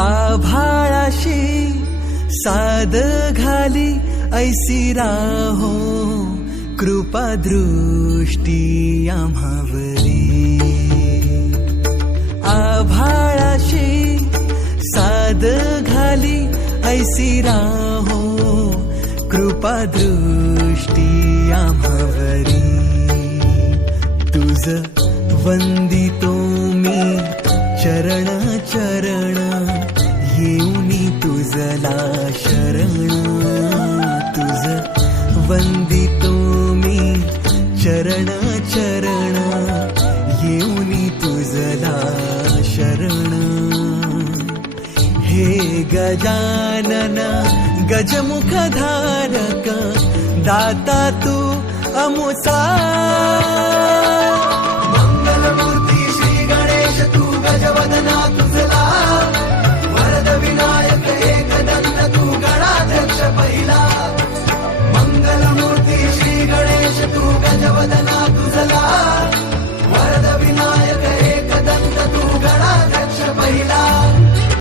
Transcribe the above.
आभाळाशी साद घाली ऐसी राहो कृपा दृष्टी आम्हावरी आभाळाशी साद घाली ऐसी राहो कृपा दृष्टी आम्हावरी तुझ वंदितो मी चरण चरण येऊनी तुझला शरण तुझ वंदितो मी चरण चरण येऊनी तुझला शरण हे गजानन गजमुखधारक दाता तू अमुसा मंगलमूर्ती श्री गणेश तू गजवदना तुझला वरद विनायक एकदंत तू गणाध्यक्ष पहिला मंगलमूर्ती श्री गणेश तू गजवदना तुझला वरद विनायक एकदंत तू गणाध्यक्ष पहिला